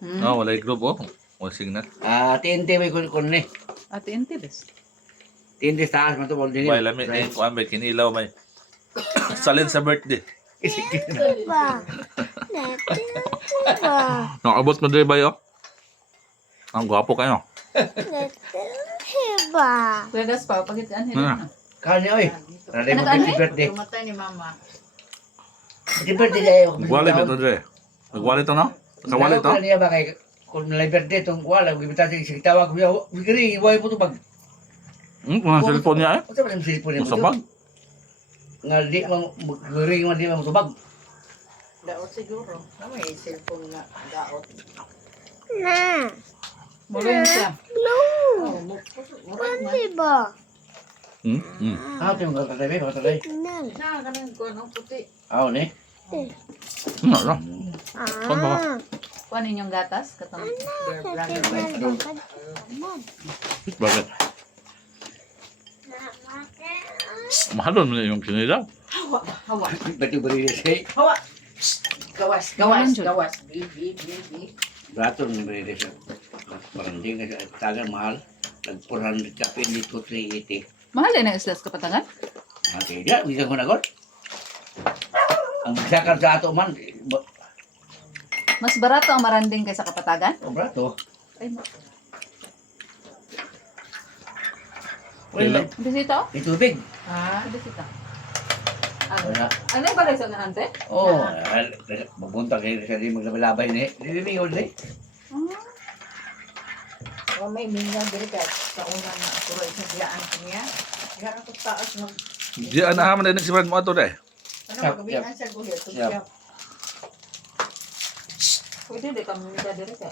Wala yung group, oh. Wala signal. TNT may kun ni. Ate Intilis. TNT sa taas man to bol din. May lamit, kuhan may kinilaw, may salin sa birthday. Diba? Diba? Nakabot mo din ba yun? Ang gwapo kayo. Diba? Kuya Gaspar, pagitaan Ah. Kani oy. Rade mo Ano, happy birthday. Tumatay ni mama. Happy birthday dayo. Nagwalit ito, Dre. Nagwalit ito, no? Nakawalit ito? Kani ba kay kung nalay birthday tong wala gibita sing tawag ko. Bigri way mo to bag. Kung ang cellphone niya, eh. Unsa ba ang cellphone mo? Masabag. Nga di mo guri mo di mo subag. Daot siguro. May cellphone na daot. Na. Muling siya. Blue. Oh, murag man. Diba? Ito yung katatay, katatay. Nan. Na, kanang ko, no, puti. Ni. Ano? Saan ba? Ah. Kuha ninyong gatas. Katong Bear brother. Bakit? Mahalon mo na yung kinilaw. Hawa, hawa. Ba't yung bari siya? Hawa. Gawas, gawas, gawas. Bi. Brato ng bari siya. Paranding na tagang mahal. Nag-400 kapin dito 380. mahal din ang islas Kapatagan. Okay, dia bisa ko nagot. Ang bisakar sa ato man, Mas barato ang maranding kaysa Kapatagan. brato. Ay, Wala, bisita? may tubig. Ah, Bisita. Wala. Ano yung balay sa nanante? Oo, magbunta kayo sa di maglabalabay ni. Lilibingod ni. oh, may minga diri ka sa una na ako rin sa diyaan ko niya. Yan ako taas ng Di anahaman na si Brad mo ito, Dre. ano magabihan sa gulit. Yap. Pwede di kami diri ka.